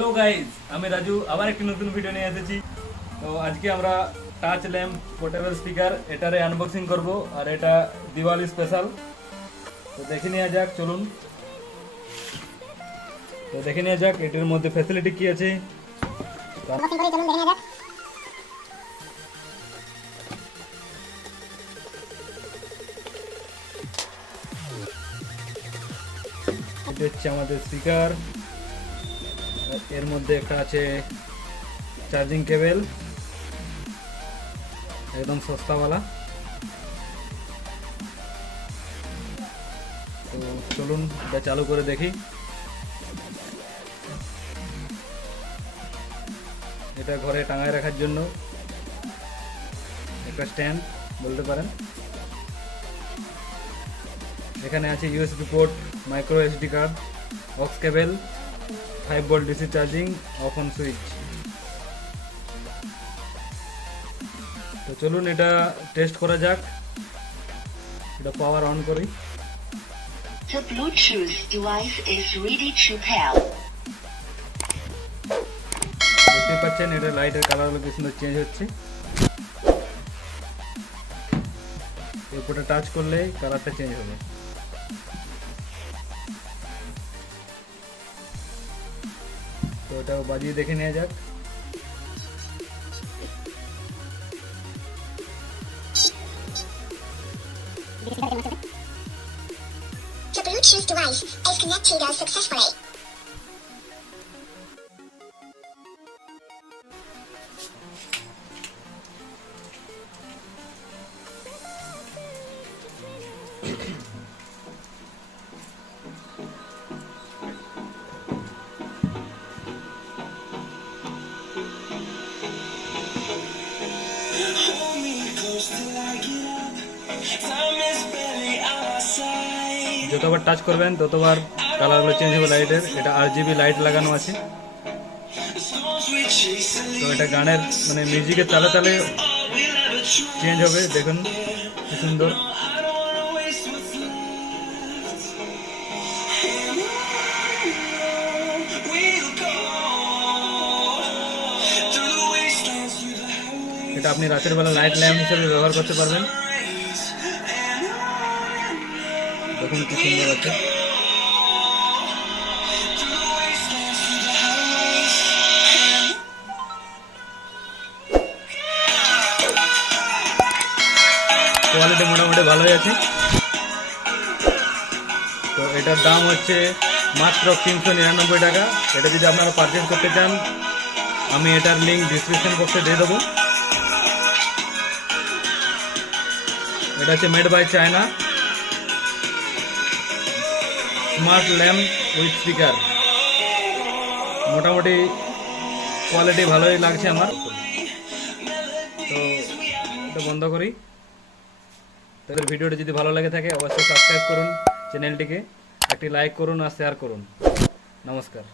Hello guys, আমি রাজু আবার একটি নতুন ভিডিও নিয়ে এসেছি। তো আজকে আমরা টাচ ল্যাম্প পোর্টেবল স্পিকার এটারে আনবক্সিং করব, আর এটা দিওয়ালি স্পেশাল। তো দেখে নেওয়া যাক, চলুন। তো দেখে নেওয়া যাক এটার মধ্যে ফ্যাসিলিটি কি আছে। এটা হচ্ছে আমাদের স্পিকার। এর মধ্যে একটা আছে চার্জিং কেবল, একদম সস্তাওয়ালা। তো চলুন এটা চালু করে দেখি। এটা ঘরে টাঙায় রাখার জন্য একটা স্ট্যান্ড বলতে পারেন। এখানে আছে USB port, micro SD card, ox cable, 5 volt DC charging, of on switch. তো চলুন এটা টেস্ট করা যাক। এটা পাওয়ার অন করি। The Bluetooth device is ready to pair. দেখতে পাচ্ছেন এটা লাইটের কালারগুলো কি সুন্দর চেঞ্জ হচ্ছে। এরপরে টাচ করলে কালারটা চেঞ্জ হবে। তো এটা বাজিয়ে দেখে নেওয়া যাক। The Bluetooth device is connected successfully. যতবার টাচ করবেন ততবার কালারগুলো চেঞ্জ হবে লাইটের। এটা RGB লাইট লাগানো আছে। তো এটা গানের মানে মিউজিকের তালে তালে চেঞ্জ হবে। দেখুন কি সুন্দর। এটা আপনি রাতের বেলা লাইট ল্যাম্প হিসেবে ব্যবহার করতে পারবেন। দেখুন কি সুন্দর আছে। কোয়ালিটি মোটামুটি ভালোই আছে। তো এটার দাম হচ্ছে মাত্র 399 টাকা। এটা যদি আপনারা পারচেজ করতে চান, আমি এটার লিঙ্ক ডিসক্রিপশন বক্সে দিয়ে দেবো। এটা হচ্ছে made by China, smart lamp with speaker. মোটামুটি কোয়ালিটি ভালোই লাগছে আমার। তো এটা বন্ধ করি। তাদের ভিডিওটি যদি ভালো লাগে থাকে অবশ্যই সাবস্ক্রাইব করুন চ্যানেলটিকে, একটি লাইক করুন আর শেয়ার করুন। নমস্কার।